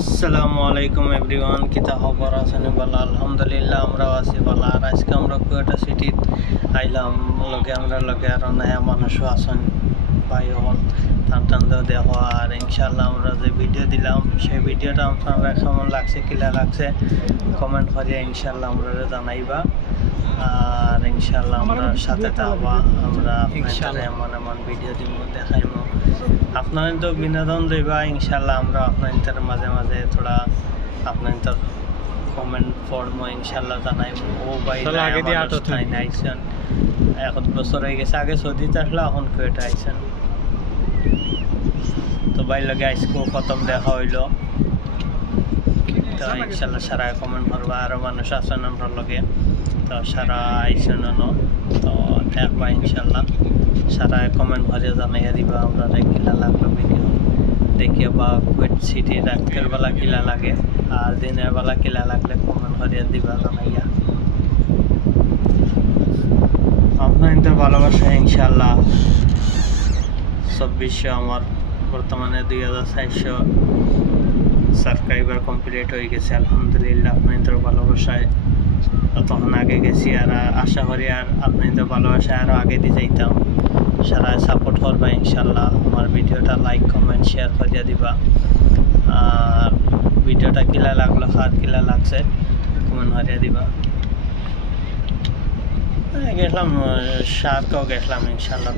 আসসালামু আলাইকুম এভরিওয়ান, কিতা খবর আছেন? বলা আলহামদুলিল্লাহ, আমরাও আছি বলা। আর আজকে আমরা কুয়েটা সিটিত আইলাম আমরা লগে আরও নয়া মানুষও আছেন ভাই হল টান দেখো। আর ইনশাল্লাহ আমরা যে ভিডিও দিলাম সেই ভিডিওটা আপনারা কেমন লাগছে কিলা লাগছে কমেন্ট করিয়া ইনশাল্লাহ আমরা জানাইবা। আর ইনশাল্লাহ আমরা সাথে থাকবা, আমরা আপনাদের এমন ভিডিও দিব দেখাইব, আপনাদের তো বিনোদন দেবা। ইনশাল্লাহ আমরা আপনাদের মাঝে মাঝে থোড়া আপনাদের কমেন্ট পড়বো, ইনশাল্লাহ জানাইব। ও ভাই আইসেন 1 বছর হয়ে গেছে, আগে সৌদিতে আসলে এখন কুয়েটা আইসেন। তো ভাই লগে আজকেও প্রথম দেখা হইলো। তো ইনশাল্লাহ সারা কমেন্ট করবা, আরও মানুষ আছেন আমরা লগে, তো সারা আইসেন তো দেখবা ইনশাল্লাহ সারা কমেন্ট ভরে জানাইয়া দিবা আমরা কিলা লাগলো ভিডিও দেখিয়া, বা কুয়েট সিটি রাতের বেলা কিলা লাগে আর দিনের বেলা কিলা লাগলে কমেন্ট ভরিয়া দিবা জানাইয়া। আপনাদের ভালোবাসা ইনশাল্লাহ 2400 আমার বর্তমানে 2400 সাবস্ক্রাইবার কমপ্লিট হয়ে গেছে আলহামদুলিল্লাহ। আপনাদের ভালোবাসায় তখন আগে গেছি, আর আশা করি আর আপনাদের ভালোবাসায় আরও আগে দিয়ে যাইতাম। সারা সাপোর্ট করবা ইনশাল্লাহ। আমার ভিডিওটা লাইক কমেন্ট শেয়ার করিয়া দিবা। আর ভিডিওটা কিলা লাগলো আর কিলা লাগছে কমেন্ট করিয়া দিবা। গেছিলাম সার্কও গেছিলাম ইনশাল্লাহ।